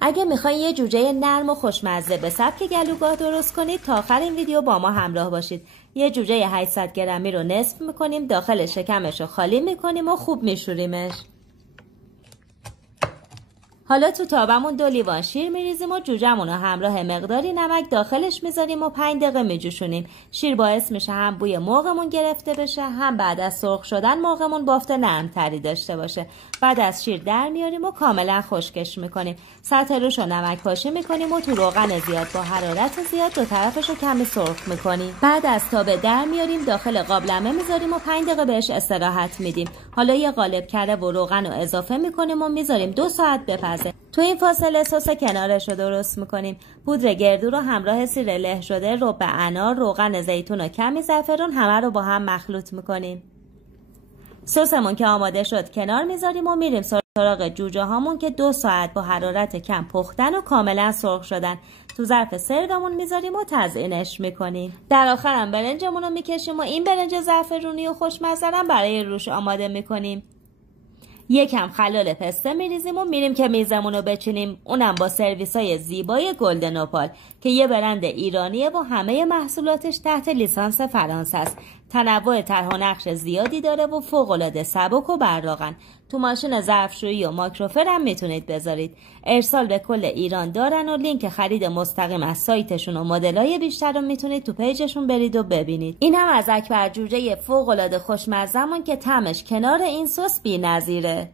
اگه میخواین یه جوجه نرم و خوشمزه به سبک گلوگاه درست کنید تا آخر این ویدیو با ما همراه باشید. یه جوجه 800 گرمی رو نصف میکنیم، داخل شکمش رو خالی میکنیم و خوب میشوریمش. حالا تو تابمون 2 لیوان شیر میریزیم و جوجه‌مون رو همراه مقداری نمک داخلش میذاریم و 5 دقیقه میجوشونیم. شیر باعث میشه هم بوی مرغمون گرفته بشه، هم بعد از سرخ شدن مرغمون بافت نرمتری داشته باشه. بعد از شیر در میاریم و کاملا خشکش میکنیم. سطح روش رو نمک پاشی میکنیم و تو روغن زیاد با حرارت زیاد دو طرفش رو کمی سرخ میکنیم. بعد از تابه در میاریم، داخل قابلمه میذاریم و 5 دقیقه بهش استراحت میدیم. حالا یه قالب کره و روغن رو اضافه میکنیم و میذاریم 2 ساعت بپزه. تو این فاصله سس کنارش رو درست میکنیم. پودر گردو رو همراه سیر له شده، رب انار، روغن زیتون و کمی زعفران همه رو با هم مخلوط میکنیم. سسمون که آماده شد کنار میذاریم و میریم سراغ جوجه هامون که 2 ساعت با حرارت کم پختن و کاملا سرخ شدن. تو ظرف سرومون میذاریم و تزیینش میکنیم. در آخرم برنجمون رو میکشیم و این برنج زعفرونی و خوشمزه برای روش آماده میکنیم. یکم خلال پسته میریزیم و میریم که میزمون رو بچینیم، اونم با سرویسای زیبای گلدن اوپال که یه برند ایرانیه و همه محصولاتش تحت لیسانس فرانسه است. تنوع طرح و نقش زیادی داره و فوق‌العاده سبک و براقن. تو ماشین ظرفشویی و ماکروفر هم میتونید بذارید. ارسال به کل ایران دارن و لینک خرید مستقیم از سایتشون و مدلای بیشتر رو میتونید تو پیجشون برید و ببینید. این هم از اکبر جوجه فوق‌العاده خوشمزه‌مون که طعمش کنار این سس بی‌نظیره.